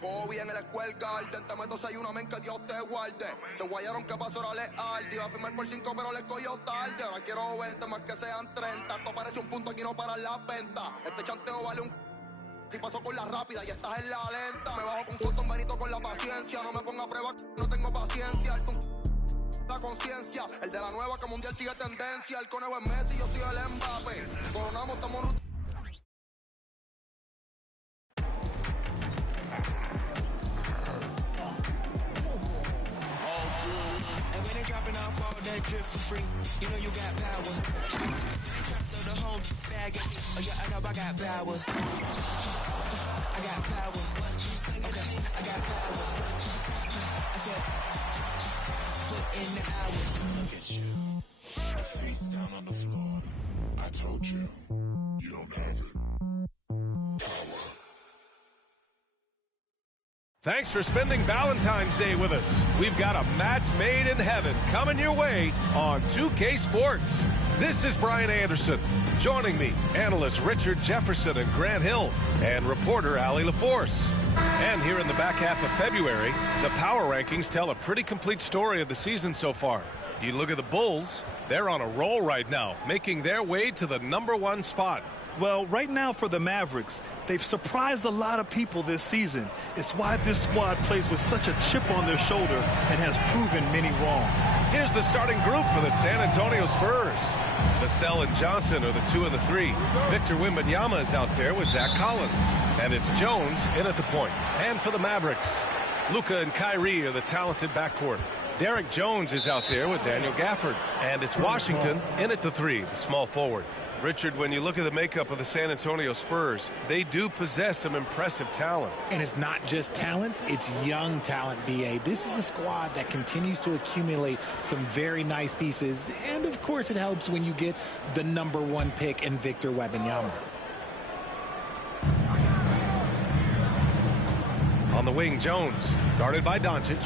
COVID en el escuela garden. Te meto 6-1, men, que Dios te guarde. Se guayaron que pasó era leal. Iba a firmar por 5, pero le cogió tarde. Ahora quiero 20, más que sean 30. Esto parece un punto, aquí no paran las ventas. Este chanteo vale un... Si paso con la rápida y estás en la lenta. Me bajo con Cotton Benito con la paciencia. No me ponga a prueba, no tengo paciencia. La conciencia, el de la nueva que mundial sigue tendencia. El conejo es Messi, yo soy el Mbappé. Coronamos, estamos en... Dropping off all that drip for free. You know you got power. They try to throw the whole bag at me. Oh yeah, I know I got power. I got power. Okay, I got power. I said, put in the hours. Look at you. Face down on the floor. I told you, you don't have it. Power. Thanks for spending Valentine's Day with us. We've got a match made in heaven coming your way on 2K Sports. This is Brian Anderson. Joining me, analysts Richard Jefferson and Grant Hill, and reporter Allie LaForce. And here in the back half of February, the power rankings tell a pretty complete story of the season so far. You look at the Bulls, they're on a roll right now, making their way to the #1 spot. Well, right now for the Mavericks, they've surprised a lot of people this season. It's why this squad plays with such a chip on their shoulder and has proven many wrong. Here's the starting group for the San Antonio Spurs. Vassell and Johnson are the 2 and the 3. Victor Wembanyama is out there with Zach Collins. And it's Jones in at the point. And for the Mavericks, Luka and Kyrie are the talented backcourt. Derek Jones is out there with Daniel Gafford. And it's Washington in at the 3, the small forward. Richard, when you look at the makeup of the San Antonio Spurs, they do possess some impressive talent. And it's not just talent, it's young talent, B.A. This is a squad that continues to accumulate some very nice pieces. And, of course, it helps when you get the #1 pick in Victor Wembanyama. On the wing, Jones, guarded by Doncic.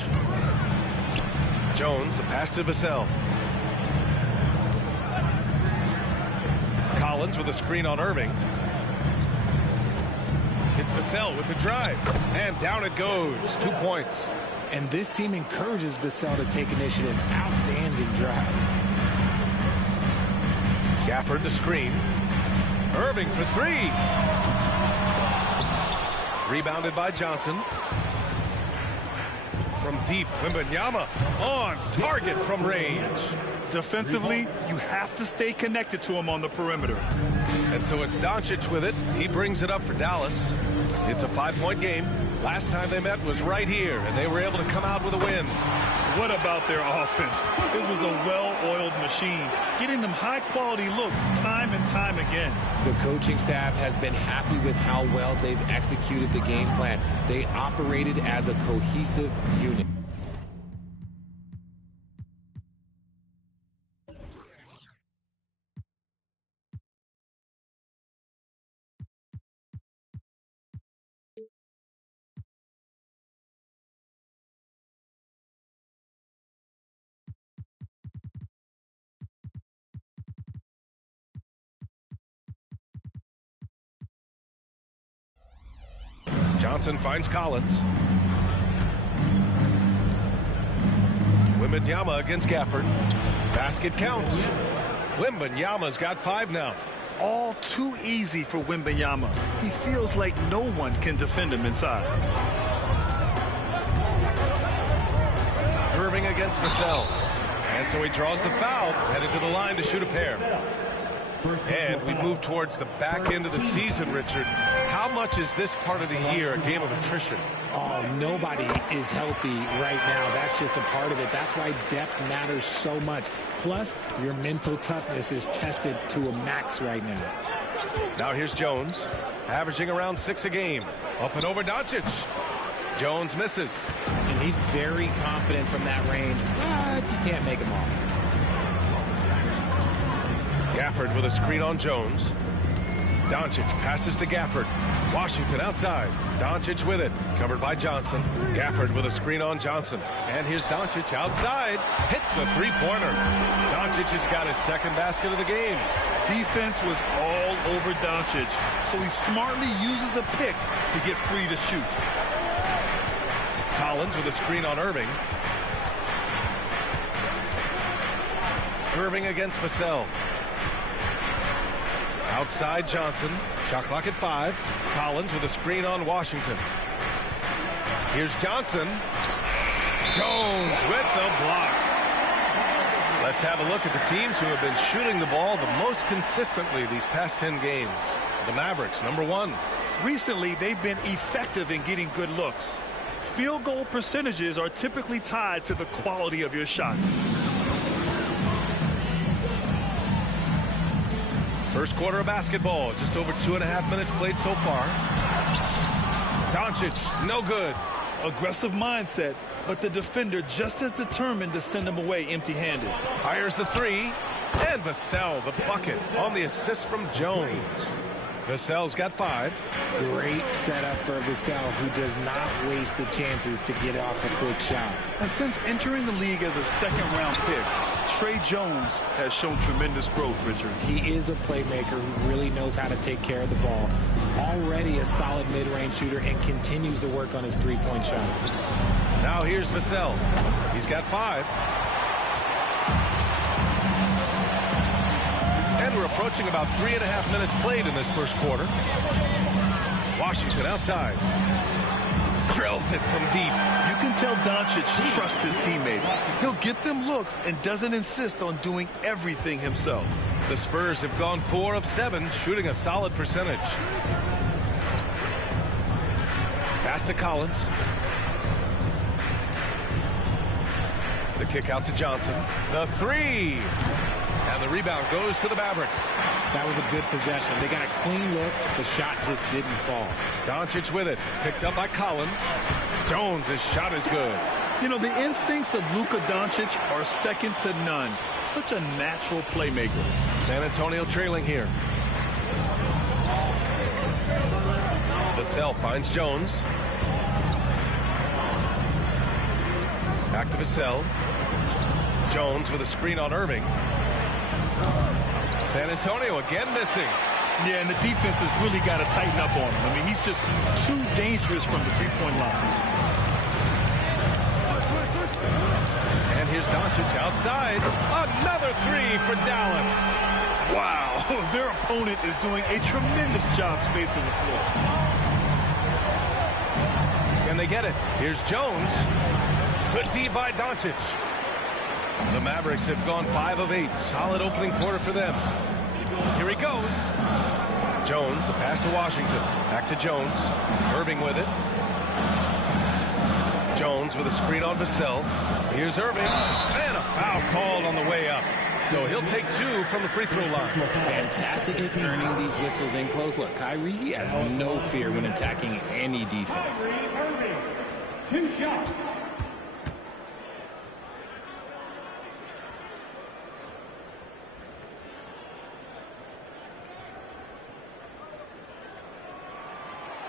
Jones, the pass to Vassell. Collins with a screen on Irving. It's Vassell with the drive. And down it goes. 2 points. And this team encourages Vassell to take initiative. Outstanding drive. Gafford the screen. Irving for 3. Rebounded by Johnson. From deep, Wembanyama on target from range. Defensively, you have to stay connected to him on the perimeter. And so it's Doncic with it. He brings it up for Dallas. It's a 5-point game. Last time they met was right here, and they were able to come out with a win. What about their offense? It was a well-oiled machine, getting them high-quality looks time and time again. The coaching staff has been happy with how well they've executed the game plan. They operated as a cohesive unit. Johnson finds Collins. Wembanyama against Gafford. Basket counts. Wembanyama's got 5 now. All too easy for Wembanyama. He feels like no one can defend him inside. Irving against Vassell. And so he draws the foul, headed to the line to shoot a pair. And we move towards the back end of the season, Richard. How much is this part of the year a game of attrition? Oh, nobody is healthy right now. That's just a part of it. That's why depth matters so much. Plus, your mental toughness is tested to a max right now. Now here's Jones, averaging around 6 a game. Up and over Doncic. Jones misses. And he's very confident from that range, but you can't make him all. Gafford with a screen on Jones. Doncic passes to Gafford. Washington outside. Doncic with it. Covered by Johnson. Gafford with a screen on Johnson. And here's Doncic outside. Hits the three-pointer. Doncic has got his second basket of the game. Defense was all over Doncic, so he smartly uses a pick to get free to shoot. Collins with a screen on Irving. Irving against Vassell. Outside Johnson. Shot clock at 5. Collins with a screen on Washington. Here's Johnson. Jones with the block. Let's have a look at the teams who have been shooting the ball the most consistently these past 10 games. The Mavericks, number 1. Recently, they've been effective in getting good looks. Field goal percentages are typically tied to the quality of your shots. First quarter of basketball, just over 2.5 minutes played so far. Doncic, no good. Aggressive mindset, but the defender just as determined to send him away empty-handed. Fires the 3, and Vassell the bucket on the assist from Jones. Vassell's got 5. Great setup for Vassell, who does not waste the chances to get off a quick shot. And since entering the league as a second-round pick, Trey Jones has shown tremendous growth, Richard. He is a playmaker who really knows how to take care of the ball. Already a solid mid-range shooter and continues to work on his three-point shot. Now here's Vassell. He's got 5. And we're approaching about 3.5 minutes played in this first quarter. Washington outside. Drills it from deep. You can tell Doncic trusts his teammates. He'll get them looks and doesn't insist on doing everything himself. The Spurs have gone 4 of 7, shooting a solid percentage. Pass to Collins. The kick out to Johnson. The 3. And the rebound goes to the Mavericks. That was a good possession. They got a clean look. The shot just didn't fall. Doncic with it. Picked up by Collins. Jones' shot is good. You know, the instincts of Luka Doncic are second to none. Such a natural playmaker. San Antonio trailing here. Vassell finds Jones. Back to Vassell. Jones with a screen on Irving. San Antonio again missing. Yeah, and the defense has really got to tighten up on him. I mean, he's just too dangerous from the three-point line. And here's Doncic outside. Another 3 for Dallas. Wow, their opponent is doing a tremendous job spacing the floor. Can they get it? Here's Jones. Good D by Doncic. The Mavericks have gone 5 of 8. Solid opening quarter for them. Here he goes. Jones, the pass to Washington. Back to Jones. Irving with it. Jones with a screen on Vassell. Here's Irving. And a foul called on the way up. So he'll take 2 from the free throw line. Fantastic at earning these whistles in close. Look, Kyrie has no fear when attacking any defense. 2 shots.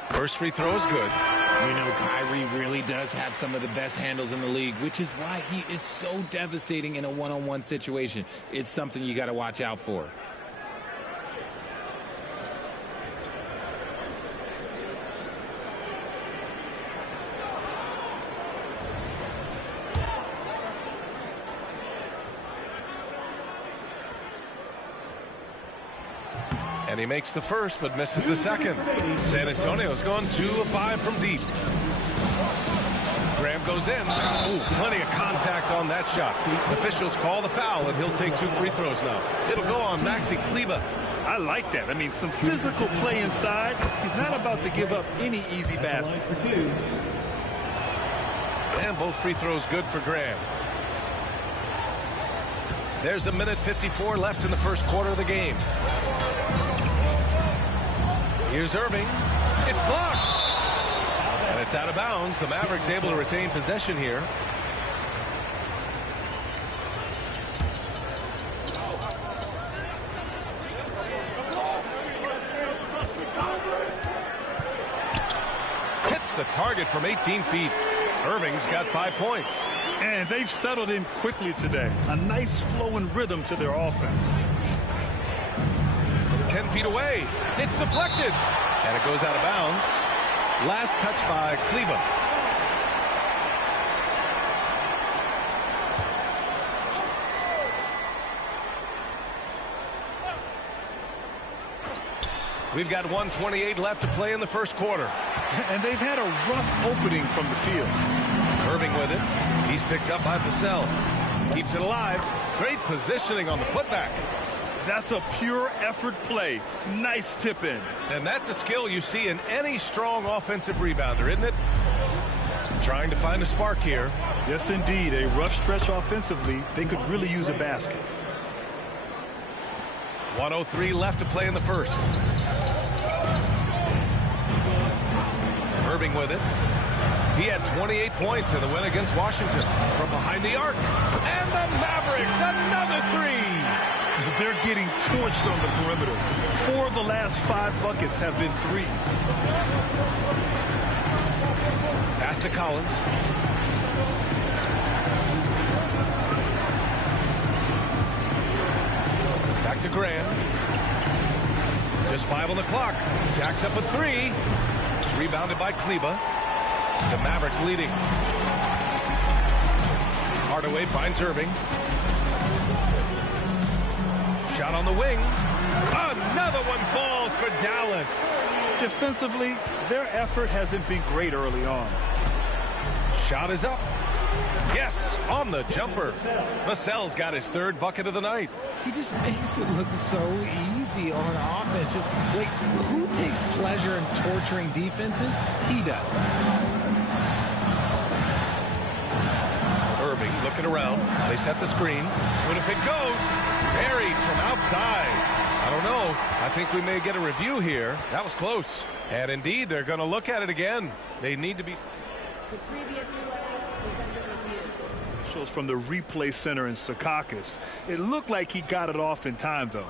First free throw is good. You know, Kyrie really does have some of the best handles in the league, which is why he is so devastating in a one-on-one situation. It's something you got to watch out for. And he makes the first, but misses the second. San Antonio's gone 2 of 5 from deep. Graham goes in. Ooh, plenty of contact on that shot. Officials call the foul, and he'll take 2 free throws now. It'll go on Maxi Kleber. I like that. I mean, some physical play inside. He's not about to give up any easy baskets. And both free throws good for Graham. There's a minute 54 left in the first quarter of the game. Here's Irving. It's blocked. And it's out of bounds. The Mavericks able to retain possession here. Hits the target from 18 feet. Irving's got 5 points. And they've settled in quickly today. A nice flow and rhythm to their offense. 10 feet away. It's deflected. And it goes out of bounds. Last touch by Kleber. We've got 1:28 left to play in the first quarter. And they've had a rough opening from the field. Irving with it. He's picked up by Vassell. Keeps it alive. Great positioning on the putback. That's a pure effort play. Nice tip in. And that's a skill you see in any strong offensive rebounder, isn't it? Trying to find a spark here. Yes, indeed. A rough stretch offensively. They could really use a basket. 1:03 left to play in the first. Irving with it. He had 28 points in the win against Washington. From behind the arc. And the Mavericks, another three. They're getting torched on the perimeter. 4 of the last 5 buckets have been threes. Pass to Collins. Back to Grant. Just 5 on the clock. Jacks up a 3. It's rebounded by Kleba. The Mavericks leading. Hardaway finds Irving. Shot on the wing. Another one falls for Dallas. Defensively, their effort hasn't been great early on. Shot is up. Yes, on the jumper. Vassell's got his 3rd bucket of the night. He just makes it look so easy on offense. Like, who takes pleasure in torturing defenses? He does. Irving looking around. They set the screen. What if it goes? Buried from outside. I don't know. I think we may get a review here. That was close. And indeed, they're going to look at it again. They need to be... The previous play is under review. Shows from the replay center in Secaucus. It looked like he got it off in time, though.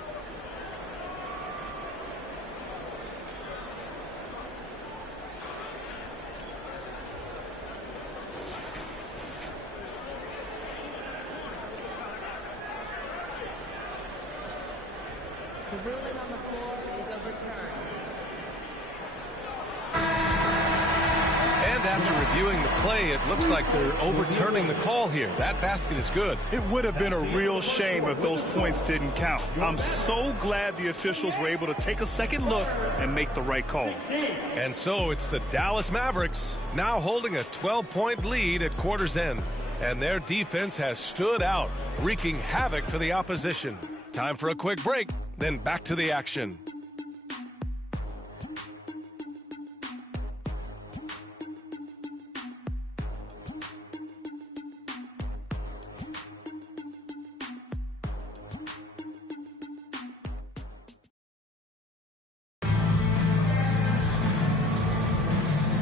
The ruling on the floor is overturned. And after reviewing the play, it looks like they're overturning the call here. That basket is good. It would have been a real shame if those points didn't count. I'm so glad the officials were able to take a second look and make the right call. And so it's the Dallas Mavericks now holding a 12-point lead at quarter's end. And their defense has stood out, wreaking havoc for the opposition. Time for a quick break, then back to the action.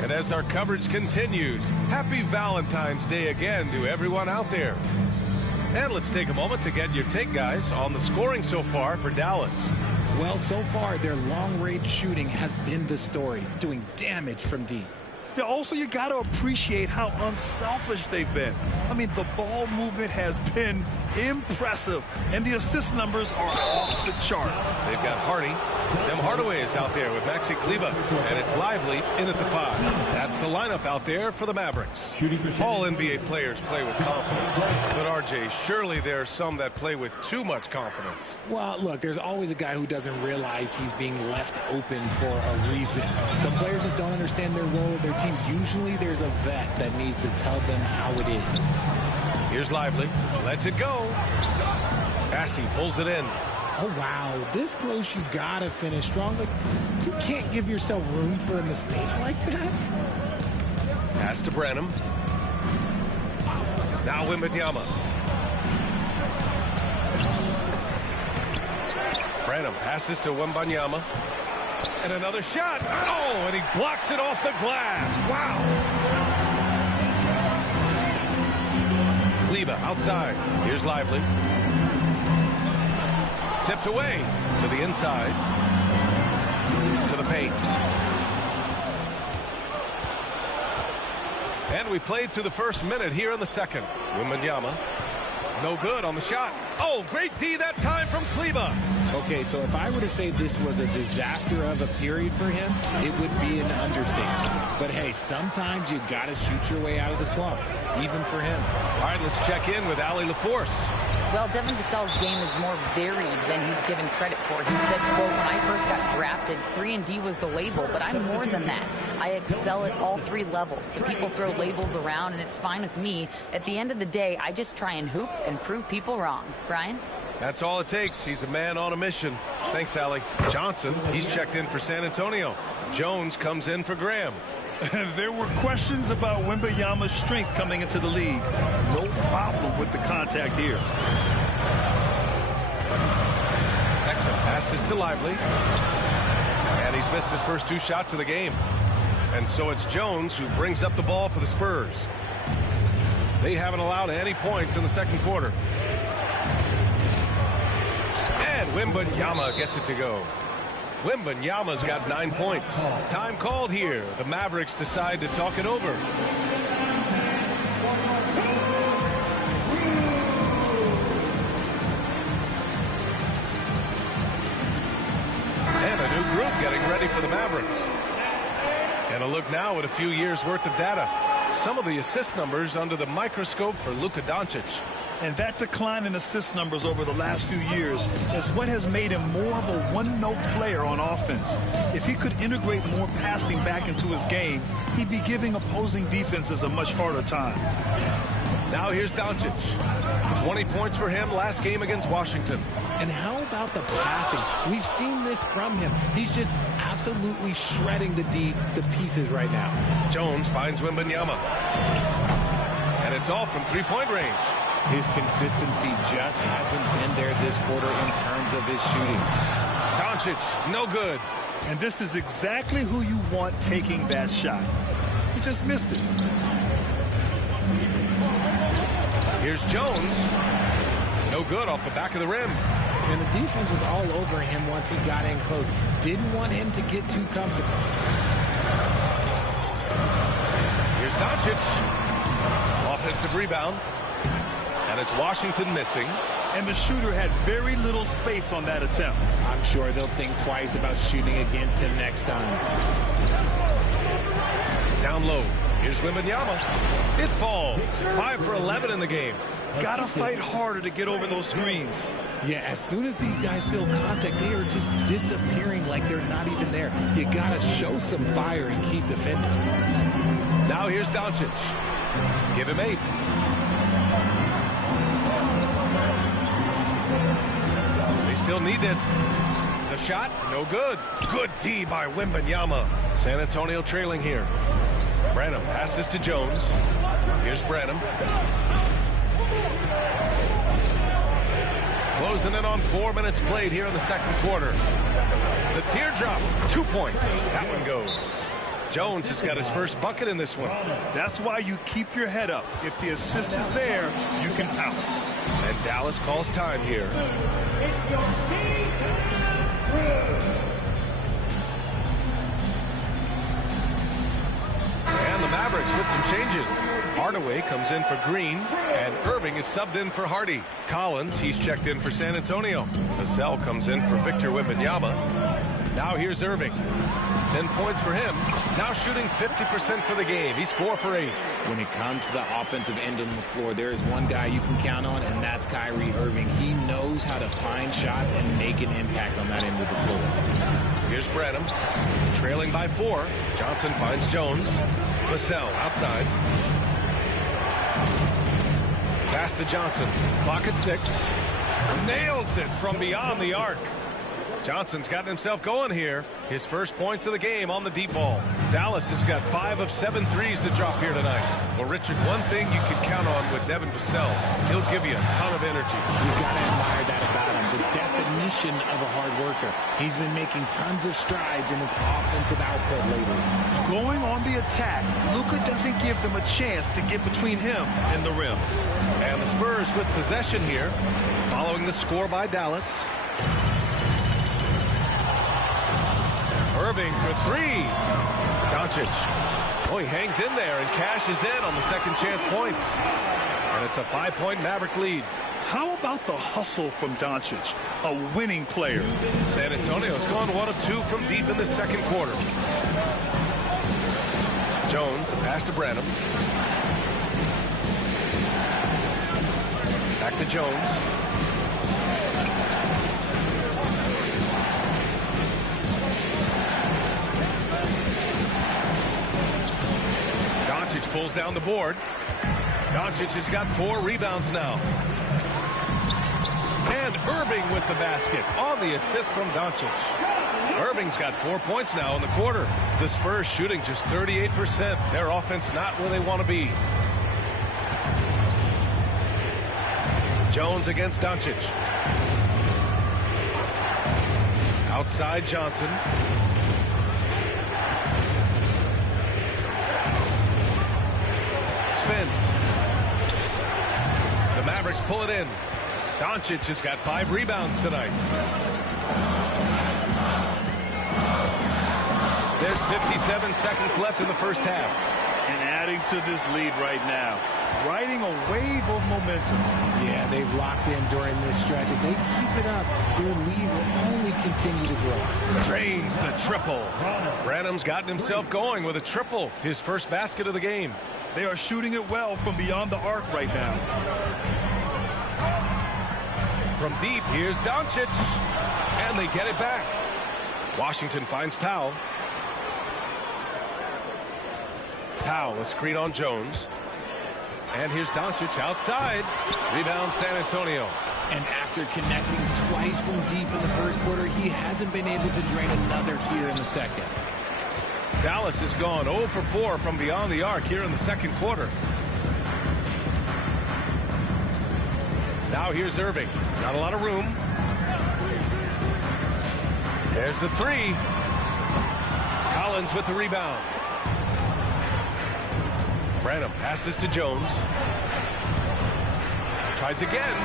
And as our coverage continues, happy Valentine's Day again to everyone out there. And let's take a moment to get your take, guys, on the scoring so far for Dallas. Well, so far, their long-range shooting has been the story, doing damage from deep. Yeah, also, you got to appreciate how unselfish they've been. I mean, the ball movement has been impressive, and the assist numbers are off the chart. They've got Hardy. Tim Hardaway is out there with Maxi Kleba, and it's Lively in at the 5. That's the lineup out there for the Mavericks. All NBA players play with confidence, but RJ, surely there are some that play with too much confidence. Well, look, there's always a guy who doesn't realize he's being left open for a reason. Some players just don't understand their role of their team. Usually there's a vet that needs to tell them how it is. Here's Lively. Lets it go. Passy pulls it in. Oh, wow. This close, you got to finish strong. Like, you can't give yourself room for a mistake like that. Pass to Branham. Now Wembanyama. Branham passes to Wembanyama. And another shot. Oh, and he blocks it off the glass. Wow. Kleba outside. Here's Lively. Tipped away to the inside. To the paint. And we played through the first minute here in the second. Wembanyama. No good on the shot. Oh, great D that time from Kleba. Okay, so if I were to say this was a disaster of a period for him, it would be an understatement. But hey, sometimes you got to shoot your way out of the slump, even for him. All right, let's check in with Allie LaForce. Well, Devin Vassell's game is more varied than he's given credit for. He said, quote, when I first got drafted, 3-and-D was the label, but I'm more than that. I excel at all 3 levels. But people throw labels around, and it's fine with me. At the end of the day, I just try and hoop and prove people wrong. Brian? That's all it takes. He's a man on a mission. Thanks, Allie. Johnson, he's checked in for San Antonio. Jones comes in for Graham. There were questions about Wembanyama's strength coming into the league. No problem with the contact here. Exum passes to Lively. And he's missed his first 2 shots of the game. And so it's Jones who brings up the ball for the Spurs. They haven't allowed any points in the second quarter. And Wembanyama gets it to go. Wembanyama's got 9 points. Time called here. The Mavericks decide to talk it over. And a new group getting ready for the Mavericks. And a look now at a few years worth of data. Some of the assist numbers under the microscope for Luka Doncic. And that decline in assist numbers over the last few years is what has made him more of a one-note player on offense. If he could integrate more passing back into his game, he'd be giving opposing defenses a much harder time. Now here's Doncic. 20 points for him last game against Washington. And how about the passing? We've seen this from him. He's just absolutely shredding the D to pieces right now. Jones finds Wembanyama. And it's all from 3-point range. His consistency just hasn't been there this quarter in terms of his shooting. Doncic, no good. And this is exactly who you want taking that shot. He just missed it. Here's Jones. No good off the back of the rim. And the defense was all over him once he got in close. Didn't want him to get too comfortable. Here's Doncic. Offensive rebound. And it's Washington missing. And the shooter had very little space on that attempt. I'm sure they'll think twice about shooting against him next time. Down low. Here's Wembanyama. It falls. 5 for 11 in the game. Gotta fight harder to get over those screens. Yeah, as soon as these guys feel contact, they are just disappearing like they're not even there. You gotta show some fire and keep defending. Now here's Doncic. Give him 8. They still need this. The shot, no good. Good D by Wembanyama. San Antonio trailing here. Branham passes to Jones. Here's Branham. Closing in on 4 minutes played here in the second quarter. The teardrop, 2 points. That one goes. Jones has got his first bucket in this one. That's why you keep your head up. If the assist is there, you can pounce. And Dallas calls time here. And the Mavericks with some changes. Hardaway comes in for Green, and Irving is subbed in for Hardy. Collins, he's checked in for San Antonio. Vassell comes in for Victor Wembanyama. Now here's Irving. 10 points for him. Now shooting 50% for the game. He's 4 for 8. When it comes to the offensive end on the floor, there is one guy you can count on, and that's Kyrie Irving. He knows how to find shots and make an impact on that end of the floor. Here's Branham. Trailing by 4. Johnson finds Jones. Vassell outside. Pass to Johnson. Clock at 6. Nails it from beyond the arc. Johnson's gotten himself going here. His first points of the game on the deep ball. Dallas has got 5 of 7 threes to drop here tonight. Well, Richard, one thing you can count on with Devin Vassell, he'll give you a ton of energy. You've got to admire that about him. The definition of a hard worker. He's been making tons of strides in his offensive output lately. Going on the attack, Luka doesn't give them a chance to get between him and the rim. And the Spurs with possession here, following the score by Dallas. Irving for 3. Doncic. Oh, he hangs in there and cashes in on the second chance points. And it's a 5-point Maverick lead. How about the hustle from Doncic, a winning player? San Antonio's gone 1 of 2 from deep in the second quarter. Jones, the pass to Branham. Back to Jones. Doncic pulls down the board. Doncic has got 4 rebounds now. And Irving with the basket on the assist from Doncic. Irving's got 4 points now in the quarter. The Spurs shooting just 38%. Their offense not where they want to be. Jones against Doncic. Outside Johnson. Spins. The Mavericks pull it in. Doncic has got 5 rebounds tonight. There's 57 seconds left in the first half. And adding to this lead right now, riding a wave of momentum. Yeah, they've locked in during this stretch. If they keep it up, their lead will only continue to grow. Drains the triple. Branham's gotten himself going with a triple, his first basket of the game. They are shooting it well from beyond the arc right now. From deep, here's Doncic. And they get it back. Washington finds Powell. Powell, a screen on Jones. And here's Doncic outside. Rebound San Antonio. And after connecting twice from deep in the first quarter, he hasn't been able to drain another here in the second. Dallas has gone 0 for 4 from beyond the arc here in the second quarter. Now here's Irving. Not a lot of room. There's the 3. Collins with the rebound. Branham passes to Jones. Tries again.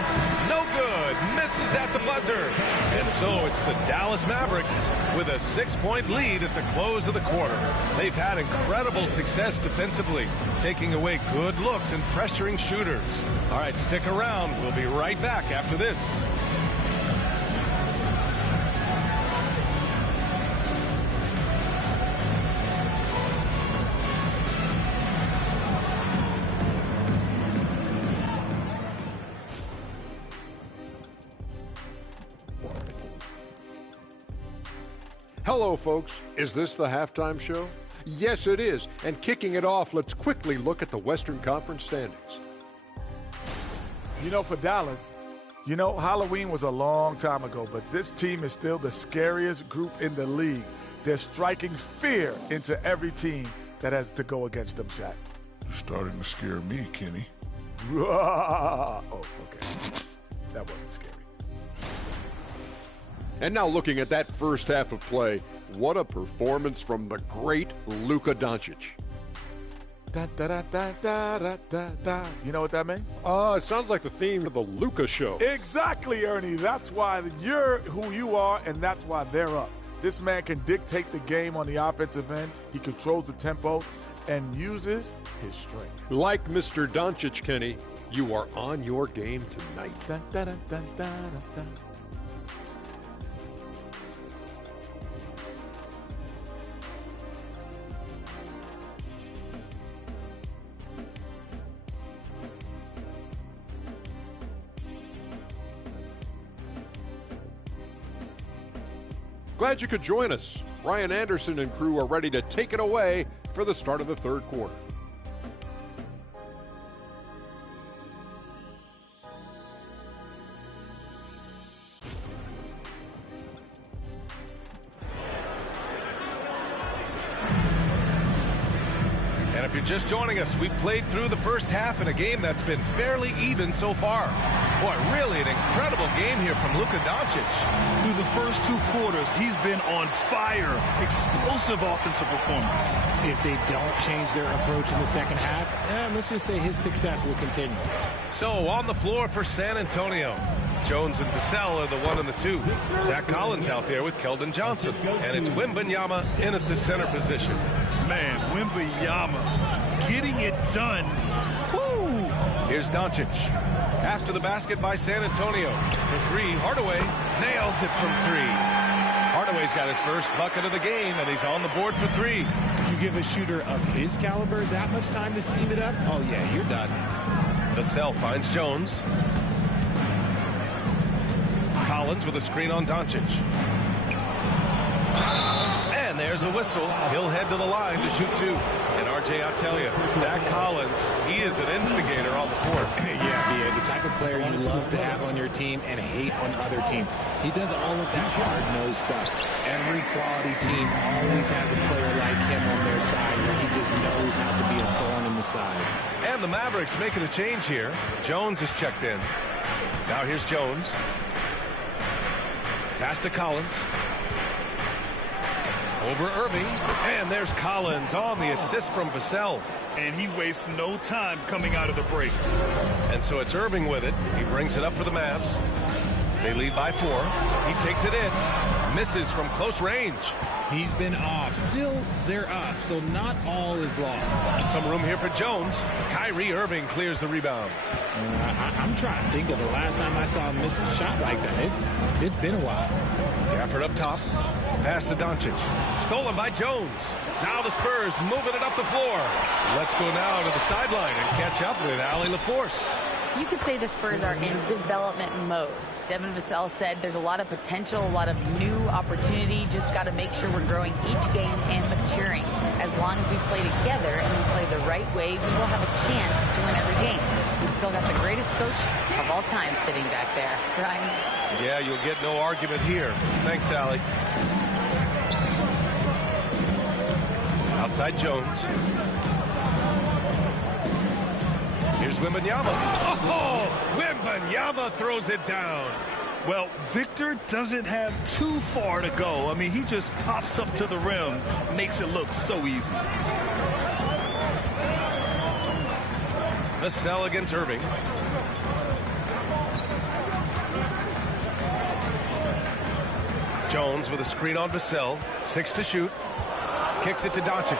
No good. Misses at the buzzer. And so it's the Dallas Mavericks with a 6-point lead at the close of the quarter. They've had incredible success defensively, taking away good looks and pressuring shooters. All right, stick around. We'll be right back after this. Hello, folks. Is this the halftime show? Yes, it is. And kicking it off, let's quickly look at the Western Conference standings. You know, for Dallas, Halloween was a long time ago, but this team is still the scariest group in the league. They're striking fear into every team that has to go against them, Shaq. You're starting to scare me, Kenny. Oh, okay. That wasn't scary. And now looking at that first half of play, what a performance from the great Luka Doncic. Da, da, da, da, da, da, da, da. You know what that means? It sounds like the theme of the Luka show. Exactly, Ernie. That's why you're who you are, and that's why they're up. This man can dictate the game on the offensive end. He controls the tempo and uses his strength. Like Mr. Doncic, Kenny, you are on your game tonight. Da, da, da, da, da, da. Glad you could join us. Ryan Anderson and crew are ready to take it away for the start of the third quarter. And if you're just joining us, we played through the first half in a game that's been fairly even so far. Boy, really an incredible game here from Luka Doncic. Through the first 2 quarters, he's been on fire. Explosive offensive performance. If they don't change their approach in the second half, let's just say his success will continue. So on the floor for San Antonio, Jones and Vassell are the 1 and the 2. Zach Collins out there with Keldon Johnson. And it's Wembanyama in at the center position. Man, Wembanyama getting it done. Woo! Here's Doncic. After the basket by San Antonio. For three, Hardaway nails it from three. Hardaway's got his first bucket of the game, and he's on the board for three. You give a shooter of his caliber that much time to seam it up? Oh, yeah, you're done. Vassell finds Jones. Collins with a screen on Doncic. And there's a whistle. He'll head to the line to shoot two. And RJ, I'll tell you, Zach Collins, he is an instigator on the court. Yeah, B.A., the type of player you love to have on your team and hate on other teams. He does all of that hard-nosed stuff. Every quality team always has a player like him on their side where he just knows how to be a thorn in the side. And the Mavericks making a change here. Jones is checked in. Now here's Jones. Pass to Collins. Over Irving. And there's Collins on the assist from Vassell. And he wastes no time coming out of the break. And so it's Irving with it. He brings it up for the Mavs. They lead by 4. He takes it in. Misses from close range. He's been off. Still, they're up, so not all is lost. Some room here for Jones. Kyrie Irving clears the rebound. I'm trying to think of the last time I saw him miss a shot like that. It's been a while. Gafford up top. Pass to Doncic. Stolen by Jones. Now the Spurs moving it up the floor. Let's go now to the sideline and catch up with Allie LaForce. You could say the Spurs are in development mode. Devin Vassell said there's a lot of potential, a lot of new opportunity. Just got to make sure we're growing each game and maturing. As long as we play together and we play the right way, we will have a chance to win every game. We still got the greatest coach of all time sitting back there. Ryan? Yeah, you'll get no argument here. Thanks, Allie. Outside Jones. Here's Wembanyama. Oh, Wembanyama throws it down. Well, Victor doesn't have too far to go. I mean, he just pops up to the rim, makes it look so easy. Vassell against Irving. Jones with a screen on Vassell. 6 to shoot. Kicks it to Doncic.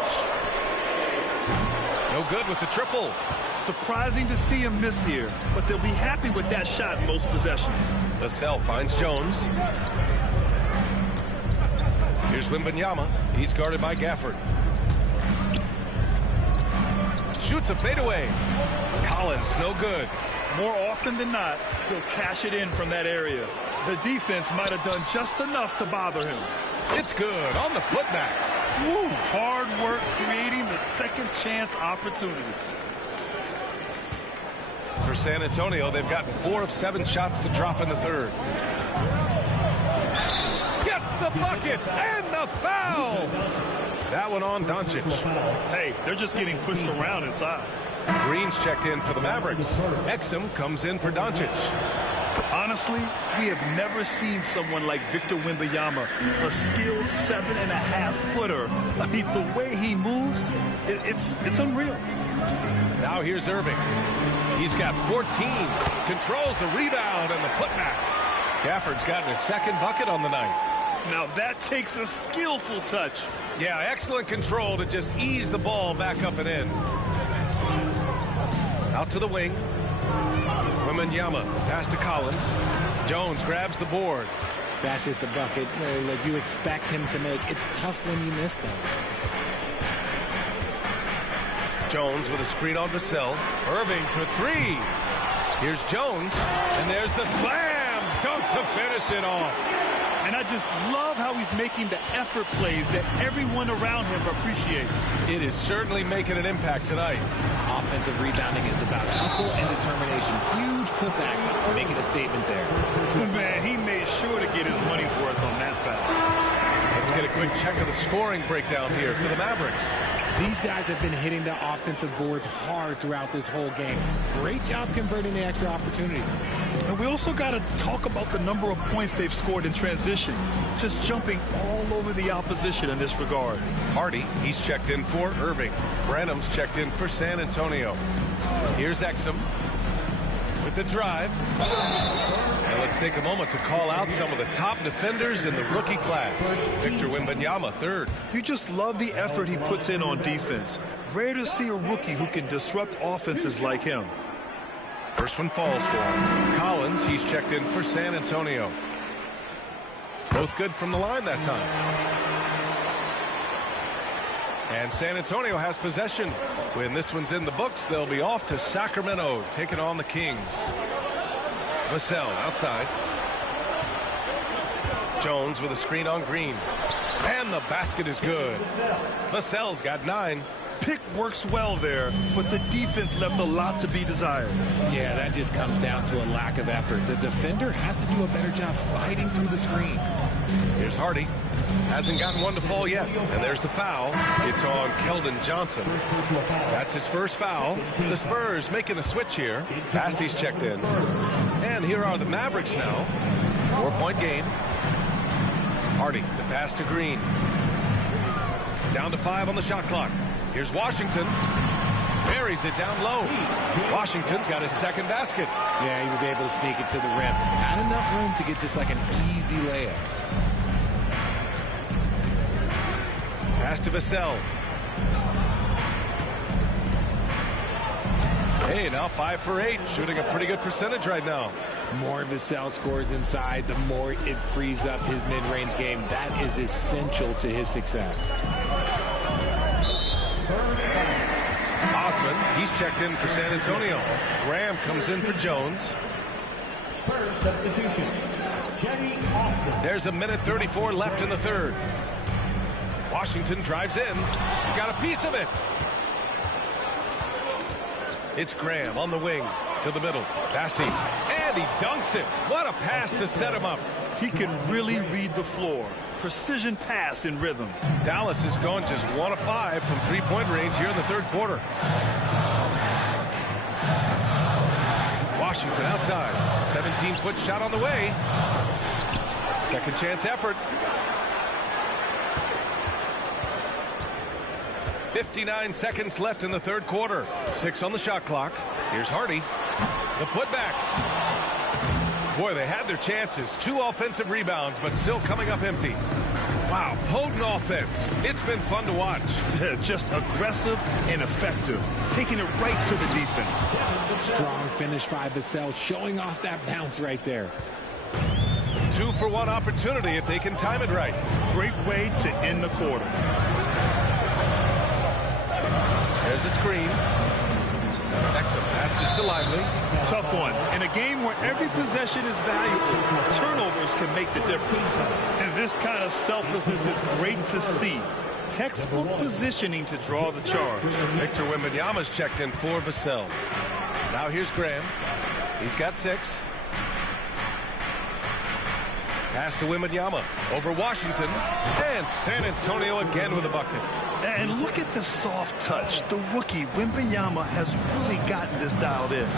No good with the triple. Surprising to see him miss here, but they'll be happy with that shot in most possessions. Vassell finds Jones. Here's Wembanyama. He's guarded by Gafford. Shoots a fadeaway. Collins, no good. More often than not, he'll cash it in from that area. The defense might have done just enough to bother him. It's good on the putback. Woo, hard work creating the second chance opportunity. For San Antonio, they've gotten 4 of 7 shots to drop in the third. Gets the bucket and the foul. That one on Doncic. Hey, they're just getting pushed around inside. Green's checked in for the Mavericks. Exum comes in for Doncic. Honestly, we have never seen someone like Victor Wembanyama, a skilled 7.5-footer. I mean, the way he moves, it's unreal. Now here's Irving. He's got 14. Controls the rebound and the putback. Gafford's gotten his second bucket on the night. Now that takes a skillful touch. Yeah, excellent control to just ease the ball back up and in. Out to the wing. Wembanyama, pass to Collins. Jones grabs the board. That's just the bucket like you expect him to make. It's tough when you miss them. Jones with a screen on Vassell. Irving for 3. Here's Jones, and there's the slam dunk to finish it off. And I just love how he's making the effort plays that everyone around him appreciates. It is certainly making an impact tonight. Offensive rebounding is about hustle and determination. Huge putback, making a statement there. Man, he made sure to get his money's worth on that foul. Let's get a quick check of the scoring breakdown here for the Mavericks. These guys have been hitting the offensive boards hard throughout this whole game. Great job converting the extra opportunities. And we also got to talk about the number of points they've scored in transition. Just jumping all over the opposition in this regard. Hardy, he's checked in for Irving. Branham's checked in for San Antonio. Here's Exum with the drive. And let's take a moment to call out some of the top defenders in the rookie class. Victor Wembanyama, 3rd. You just love the effort he puts in on defense. Rare to see a rookie who can disrupt offenses like him. First one falls for him. Collins, he's checked in for San Antonio. Both good from the line that time. And San Antonio has possession. When this one's in the books, they'll be off to Sacramento, taking on the Kings. Vassell outside. Jones with a screen on Green. And the basket is good. Vassell's got 9. Pick works well there, but the defense left a lot to be desired. Yeah, that just comes down to a lack of effort. The defender has to do a better job fighting through the screen. Here's Hardy. Hasn't gotten one to fall yet. And there's the foul. It's on Keldon Johnson. That's his first foul. The Spurs making a switch here. Bassey's checked in. And here are the Mavericks now. 4-point game. Hardy, the pass to Green. Down to 5 on the shot clock. Here's Washington. Buries it down low. Washington's got his second basket. Yeah, he was able to sneak it to the rim. Not enough room to get just like an easy layup. Pass to Vassell. Hey, now 5 for 8. Shooting a pretty good percentage right now. More Vassell scores inside, the more it frees up his mid-range game. That is essential to his success. Osman, he's checked in for San Antonio. Graham comes in for Jones. Spurs substitution. Jenny Austin. There's a minute 34 left in the third. Washington drives in. Got a piece of it. It's Graham on the wing to the middle. Passing. And he dunks it. What a pass to set him up. He can really read the floor. Precision pass in rhythm. Dallas has gone just 1 of 5 from three-point range here in the third quarter. Washington outside. 17-foot shot on the way. Second chance effort. 59 seconds left in the third quarter. 6 on the shot clock. Here's Hardy. The putback. Boy, they had their chances. 2 offensive rebounds, but still coming up empty. Wow, potent offense. It's been fun to watch. Just aggressive and effective. Taking it right to the defense. Strong finish by Vassell, showing off that bounce right there. 2 for 1 opportunity if they can time it right. Great way to end the quarter. There's a screen. Exum passes to Lively. Tough one. In a game where every possession is valuable, turnovers can make the difference. And this kind of selflessness is great to see. Textbook positioning to draw the charge. Victor Wembanyama's checked in for Vassell. Now here's Graham. He's got 6. Pass to Wembanyama over Washington. And San Antonio again with a bucket. And look at the soft touch. The rookie, Wembanyama, has really gotten this dialed in.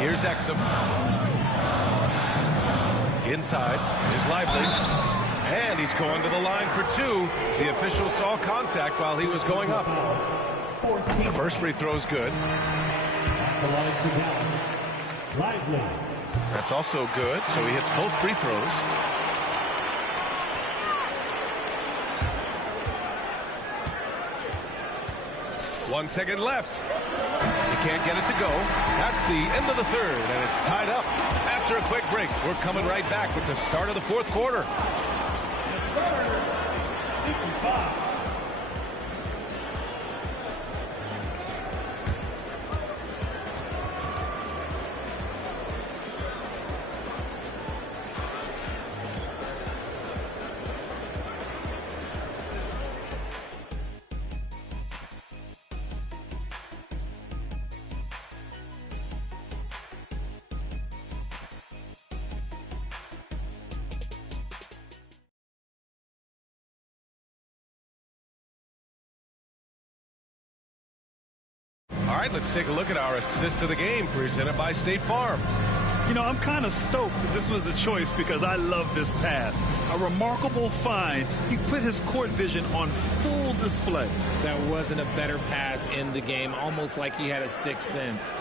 Here's Exum. Inside. Here's Lively. And he's going to the line for 2. The official saw contact while he was going up. The first free throw is good. The line to Dallas. Lively. That's also good, so he hits both free throws. One second left. He can't get it to go. That's the end of the third, and it's tied up. After a quick break, we're coming right back with the start of the fourth quarter. Spurs 55. All right, let's take a look at our assist of the game presented by State Farm. You know, I'm kind of stoked that this was a choice because I love this pass. A remarkable find. He put his court vision on full display. That wasn't a better pass in the game, almost like he had a sixth sense.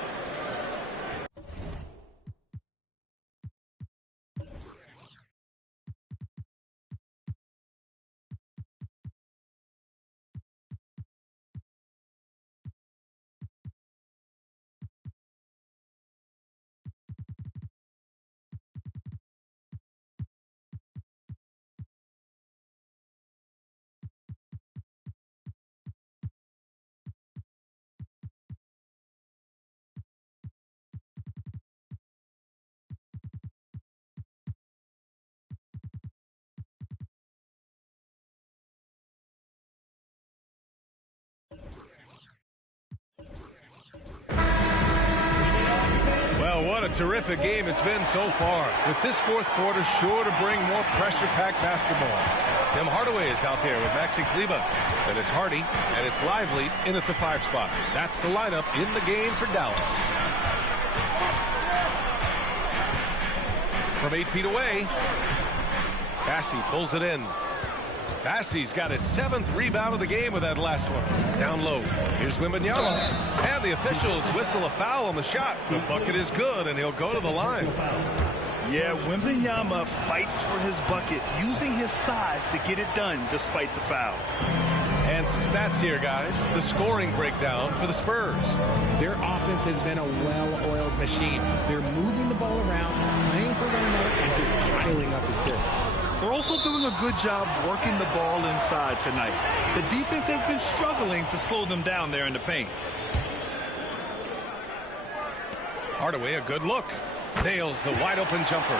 Well, what a terrific game it's been so far. With this fourth quarter sure to bring more pressure-packed basketball. Tim Hardaway is out there with Maxi Kleber. And it's Hardy, and it's Lively in at the 5 spot. That's the lineup in the game for Dallas. From 8 feet away, Bassey pulls it in. Bassey's got his 7th rebound of the game with that last one. Down low. Here's Wembanyama. And the officials whistle a foul on the shot. The bucket is good, and he'll go to the line. Yeah, Wembanyama fights for his bucket, using his size to get it done despite the foul. And some stats here, guys. The scoring breakdown for the Spurs. Their offense has been a well-oiled machine. They're moving the ball around, playing for one another, and just piling up assists. They're also doing a good job working the ball inside tonight. The defense has been struggling to slow them down there in the paint. Hardaway, a good look. Nails the wide-open jumper.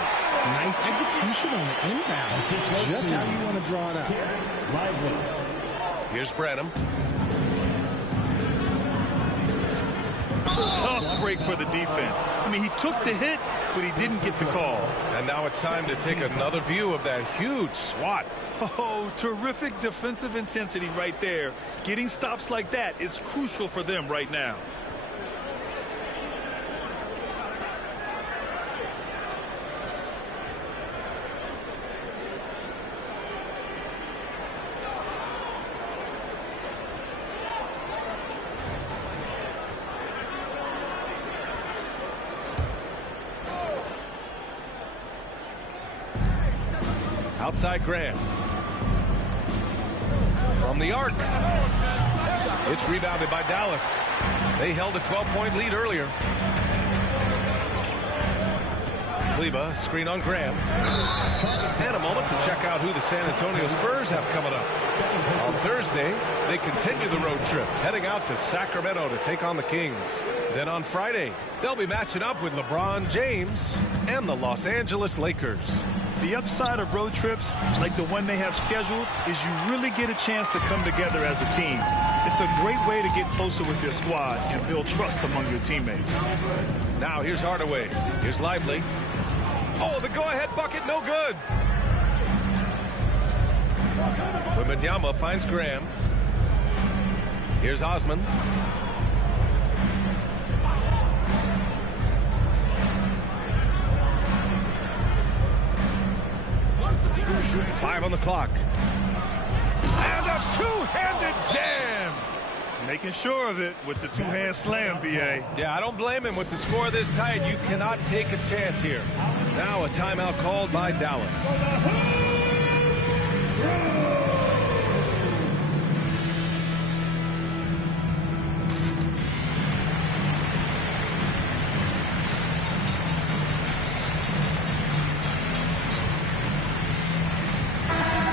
Nice execution on the inbound. Just how you want to draw it up. Here's Branham. Tough break for the defense. I mean, he took the hit, but he didn't get the call. And now it's time to take another view of that huge swat. Oh, terrific defensive intensity right there. Getting stops like that is crucial for them right now. Outside Graham. From the arc. It's rebounded by Dallas. They held a 12-point lead earlier. Kleber, screen on Graham. And a moment to check out who the San Antonio Spurs have coming up. On Thursday, they continue the road trip, heading out to Sacramento to take on the Kings. Then on Friday, they'll be matching up with LeBron James and the Los Angeles Lakers. The upside of road trips, like the one they have scheduled, is you really get a chance to come together as a team. It's a great way to get closer with your squad and build trust among your teammates. Now here's Hardaway. Here's Lively. Oh, the go-ahead bucket, no good. Wembanyama finds Graham. Here's Osman. Five on the clock. And a two-handed jam. Making sure of it with the two-hand slam, B.A. Yeah, I don't blame him with the score this tight. You cannot take a chance here. Now a timeout called by Dallas.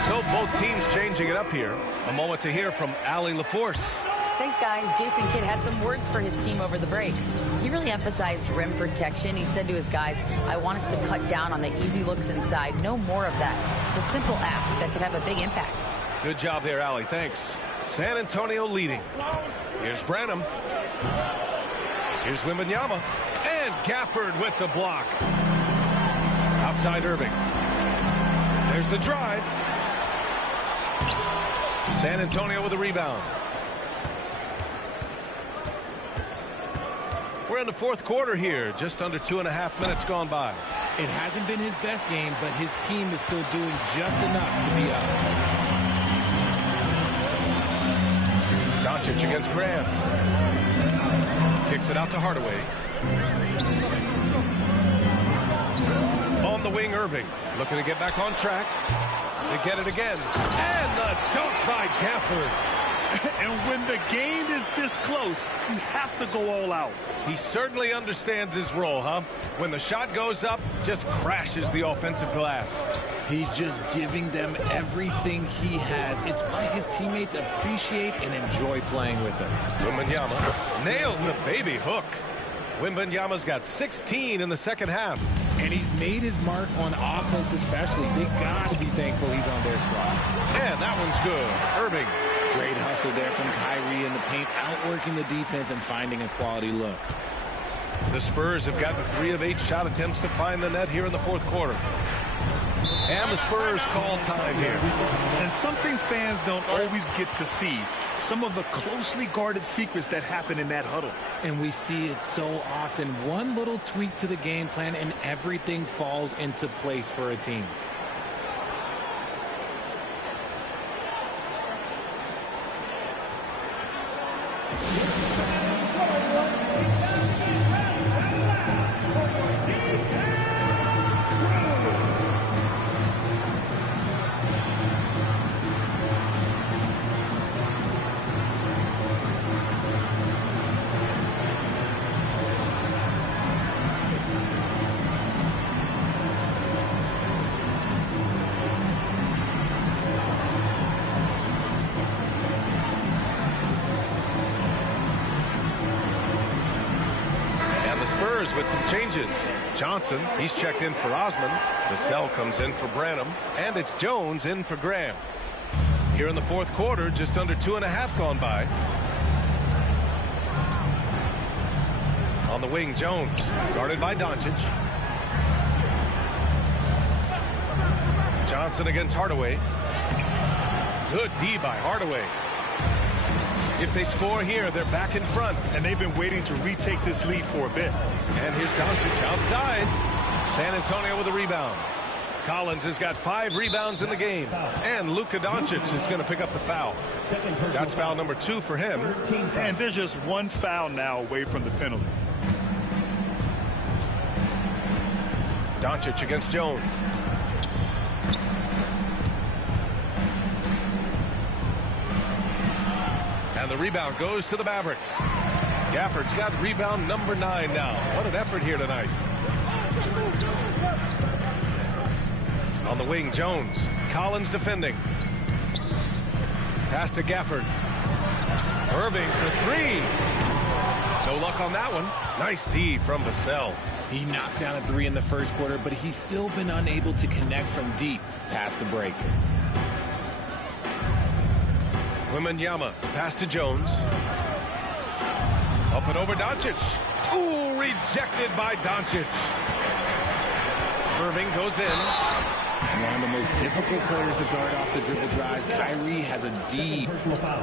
So both teams changing it up here. A moment to hear from Allie LaForce. Thanks, guys. Jason Kidd had some words for his team over the break. He really emphasized rim protection. He said to his guys, I want us to cut down on the easy looks inside. No more of that. It's a simple ask that could have a big impact. Good job there, Allie. Thanks. San Antonio leading. Here's Branham. Here's Wembanyama. And Gafford with the block. Outside Irving. There's the drive. San Antonio with a rebound. We're in the fourth quarter here. Just under 2.5 minutes gone by. It hasn't been his best game, but his team is still doing just enough to be up. Doncic against Graham. Kicks it out to Hardaway. On the wing, Irving. Looking to get back on track. They get it again. And the dunk by Gafford. And when the game is this close, you have to go all out. He certainly understands his role, huh? When the shot goes up, just crashes the offensive glass. He's just giving them everything he has. It's why his teammates appreciate and enjoy playing with him. Wembanyama nails the baby hook. Wembanyama's got 16 in the second half. And he's made his mark on offense especially. They got to be thankful he's on their squad. And that one's good. Irving. Great hustle there from Kyrie in the paint, outworking the defense and finding a quality look. The Spurs have gotten 3 of 8 shot attempts to find the net here in the fourth quarter. And the Spurs call time here. And something fans don't always get to see. Some of the closely guarded secrets that happen in that huddle. And we see it so often. One little tweak to the game plan and everything falls into place for a team. With some changes. Johnson, he's checked in for Osman. Vassell comes in for Branham. And it's Jones in for Graham. Here in the fourth quarter, just under 2.5 gone by. On the wing, Jones, guarded by Doncic. Johnson against Hardaway. Good D by Hardaway. If they score here, they're back in front. And they've been waiting to retake this lead for a bit. And here's Doncic outside. San Antonio with a rebound. Collins has got 5 rebounds in the game. And Luka Doncic is going to pick up the foul. That's foul number 2 for him. And there's just one foul now away from the penalty. Doncic against Jones. And the rebound goes to the Mavericks. Gafford's got rebound number 9 now. What an effort here tonight. On the wing, Jones. Collins defending. Pass to Gafford. Irving for 3. No luck on that one. Nice D from Vassell. He knocked down a 3 in the first quarter, but he's still been unable to connect from deep past the break. Wembanyama, pass to Jones. Up and over Doncic. Ooh, rejected by Doncic. Irving goes in. One of the most difficult players to guard off the dribble drive. Kyrie has a deep,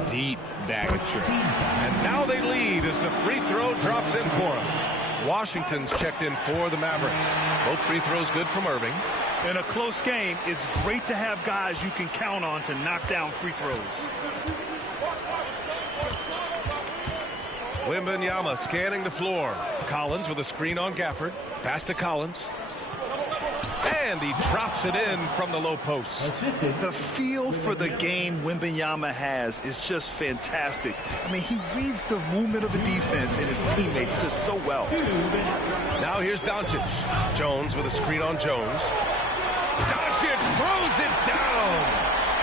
deep bag of tricks. And now they lead as the free throw drops in for him. Washington's checked in for the Mavericks. Both free throws good from Irving. In a close game, it's great to have guys you can count on to knock down free throws. Wembanyama scanning the floor. Collins with a screen on Gafford. Pass to Collins. And he drops it in from the low post. The feel for the game Wembanyama has is just fantastic. I mean, he reads the movement of the defense and his teammates just so well. Now here's Doncic. Jones with a screen on Jones. Doncic throws it down.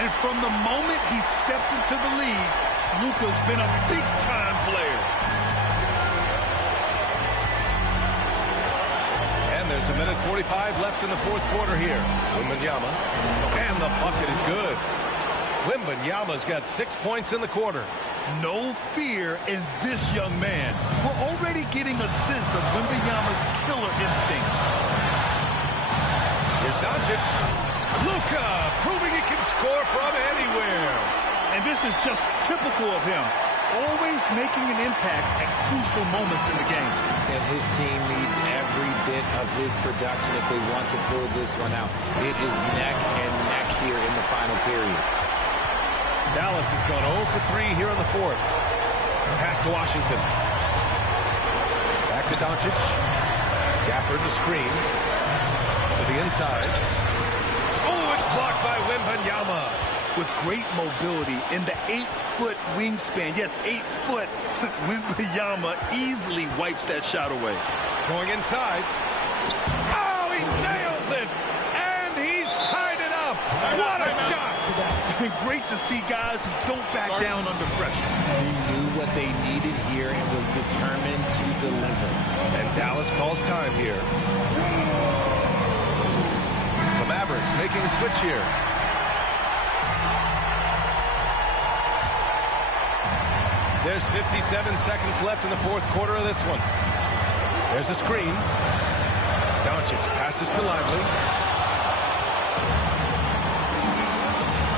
And from the moment he stepped into the league, Luka's been a big-time player. And there's 1:45 left in the fourth quarter here. Wembanyama. And the bucket is good. Wembanyama's got 6 points in the quarter. No fear in this young man. We're already getting a sense of Wembanyama's killer instinct. Here's Doncic. Luka proving he can score from anywhere. And this is just typical of him. Always making an impact at crucial moments in the game. And his team needs every bit of his production if they want to pull this one out. It is neck and neck here in the final period. Dallas has gone 0 for 3 here in the fourth. Pass to Washington. Back to Doncic. Gafford the screen. To the inside. Oh, it's blocked by Wembanyama. With great mobility in the 8-foot wingspan. Yes, 8 foot. Wembanyama easily wipes that shot away. Going inside. Oh, he nails it. And he's tied it up. What a shot. Great to see guys who don't back down under pressure. He knew what they needed here and was determined to deliver. And Dallas calls time here. The Mavericks making a switch here. There's 57 seconds left in the fourth quarter of this one. There's a screen. Doncic passes to Lively.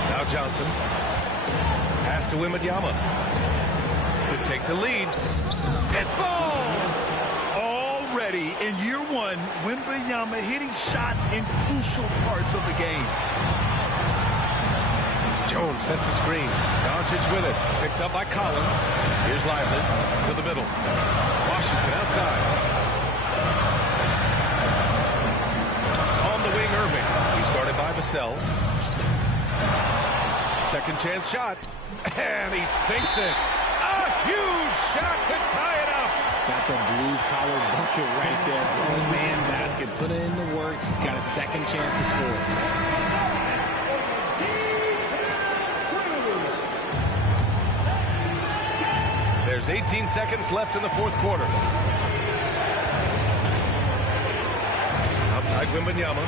Now Johnson. Pass to Wembanyama. Could take the lead. It falls! Already in year one, Wembanyama hitting shots in crucial parts of the game. Jones sets a screen. Doncic with it. Picked up by Collins. Here's Lively to the middle. Washington outside. On the wing, Irving. He's guarded by Vassell. Second chance shot. And he sinks it. A huge shot to tie it up. That's a blue-collar bucket right there. One-man basket. Put in the work. Got a second chance to score. There's 18 seconds left in the fourth quarter. Outside Wembanyama.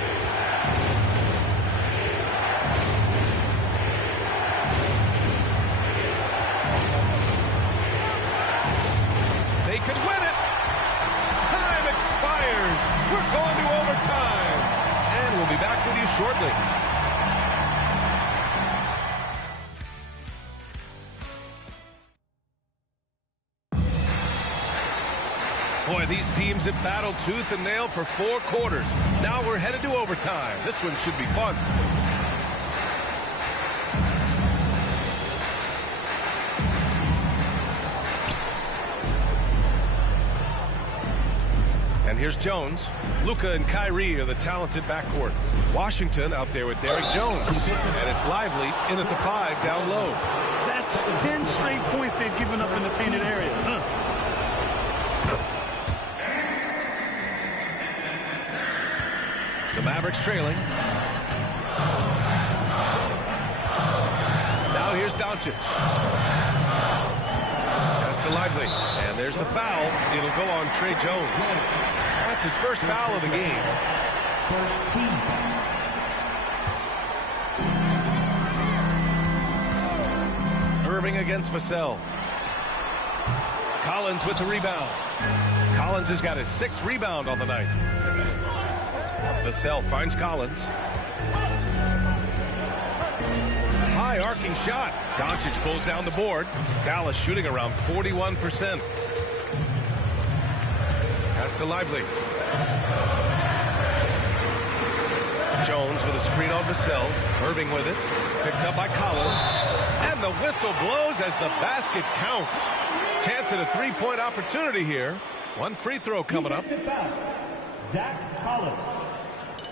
They could win it. Time expires. We're going to overtime. And we'll be back with you shortly. Boy, these teams have battled tooth and nail for 4 quarters. Now we're headed to overtime. This one should be fun. And here's Jones. Luka and Kyrie are the talented backcourt. Washington out there with Derrick Jones. And it's Lively in at the 5 down low. That's 10 straight points they've given up in the painted area. The Mavericks trailing. Now here's Doncic. Pass to Lively. And there's the foul. It'll go on Trey Jones. That's his first foul of the game. First team foul. Irving against Vassell. Collins with the rebound. Collins has got his 6th rebound on the night. Vassell finds Collins. High arcing shot. Doncic pulls down the board. Dallas shooting around 41%. Pass to Lively. Jones with a screen on Vassell. Irving with it. Picked up by Collins. And the whistle blows as the basket counts. Chance at a 3-point opportunity here. One free throw coming up. Zach Collins.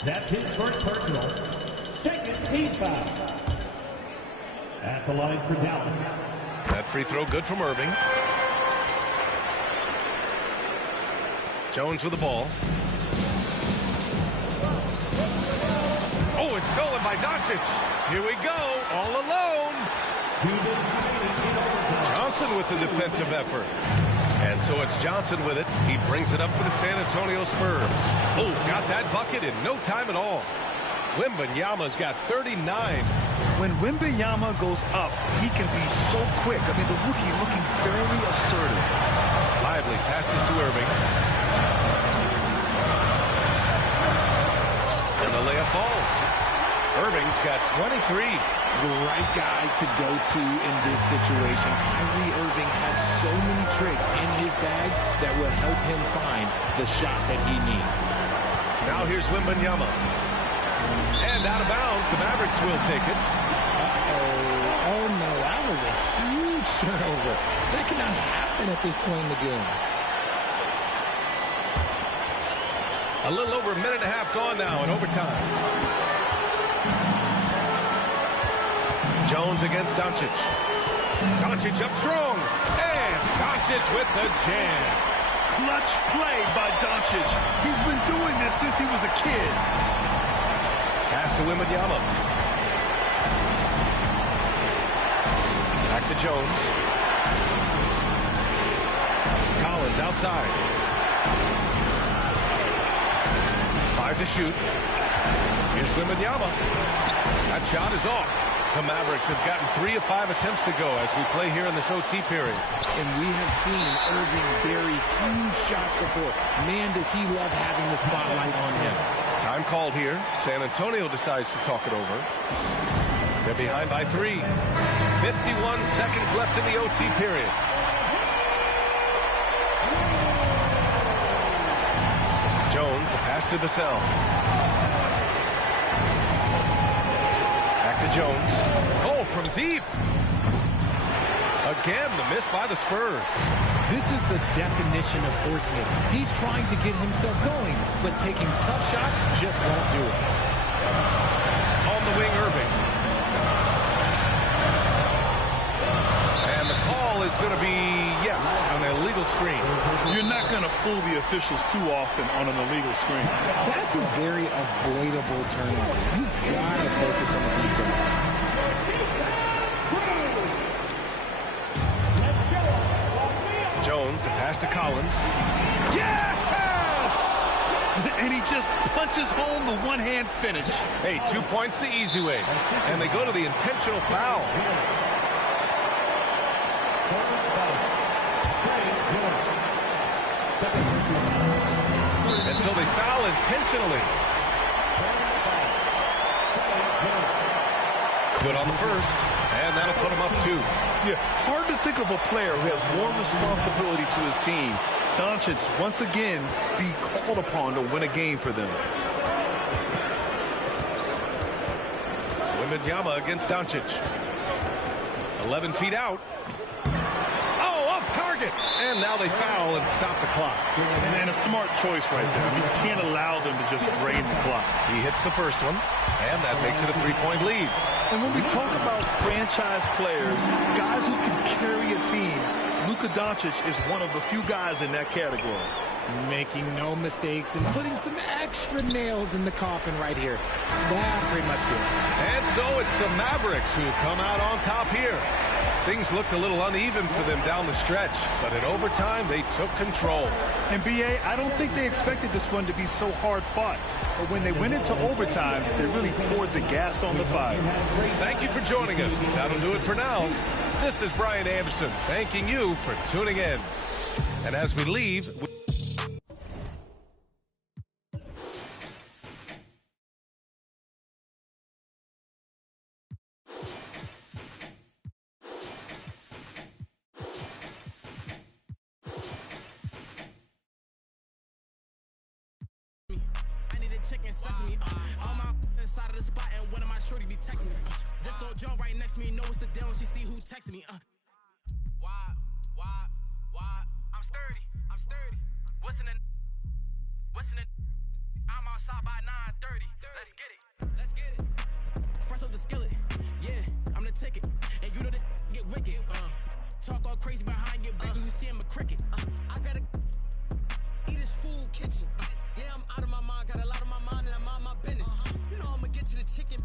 That's his first personal. Second team foul. At the line for Dallas. That free throw good from Irving. Jones with the ball. Oh, it's stolen by Doncic. Here we go, all alone. Johnson with the defensive effort. And so it's Johnson with it. He brings it up for the San Antonio Spurs. Oh, got that bucket in no time at all. Wembanyama's got 39. When Wembanyama goes up, he can be so quick. I mean, the rookie looking very assertive. Lively passes to Irving. And the layup falls. Irving's got 23. The right guy to go to in this situation. Kyrie Irving has so many tricks in his bag that will help him find the shot that he needs. Now here's Wembanyama. And out of bounds, the Mavericks will take it. Oh no, that was a huge turnover. That cannot happen at this point in the game. A little over a minute and a half gone now in overtime. Jones against Doncic. Doncic up strong. And Doncic with the jam. Clutch play by Doncic. He's been doing this since he was a kid. Pass to Wembanyama. Back to Jones. Collins outside. 5 to shoot. Here's Wembanyama. That shot is off. The Mavericks have gotten 3 of 5 attempts to go as we play here in this OT period. And we have seen Irving bury huge shots before. Man, does he love having the spotlight on him. Time called here. San Antonio decides to talk it over. They're behind by 3. 51 seconds left in the OT period. Jones, the pass to Vassell. Back to Jones. Oh, from deep. Again, the miss by the Spurs. This is the definition of forcing it. He's trying to get himself going, but taking tough shots just won't do it. On the wing, Irving. And the call is going to be, yes, an illegal screen. You're not going to fool the officials too often on an illegal screen. That's a very avoidable turnover. You've got to focus on the details. Jones, the pass to Collins. Yes! And he just punches home the one-hand finish. Hey, 2 points the easy way. And they go to the intentional foul. And so they foul intentionally. Good on the first. And that'll put him up 2. Yeah, hard to think of a player who has more responsibility to his team. Doncic, once again, be called upon to win a game for them. Wembanyama against Doncic. 11 feet out. Oh, off target. And now they foul and stop the clock. And a smart choice right there. I mean, you can't allow them to just drain the clock. He hits the first one, and that makes it a 3-point lead. And when we talk about franchise players, guys who can carry a team, Luka Doncic is one of the few guys in that category. Making no mistakes and putting some extra nails in the coffin right here. That pretty much did. And so it's the Mavericks who come out on top here. Things looked a little uneven for them down the stretch, but in overtime, they took control. And B.A., I don't think they expected this one to be so hard-fought. But when they went into overtime, they really poured the gas on the fire. Thank you for joining us. That'll do it for now. This is Brian Anderson, thanking you for tuning in. And as we leave... Chicken sesame, on my inside of the spot, and one of my shorty be texting me. This old Joe right next to me, know what's the deal when she see who texting me. Why? I'm sturdy. What's in the? I'm outside by 9:30. Let's get it. Fresh off the skillet, yeah, I'm the ticket, and you know that get wicked. Talk all crazy behind your back, you see him a cricket. I gotta eat his food kitchen. Yeah, I'm out of my mind, got a lot on my mind, and I'm on my business. You know I'ma get to the chicken.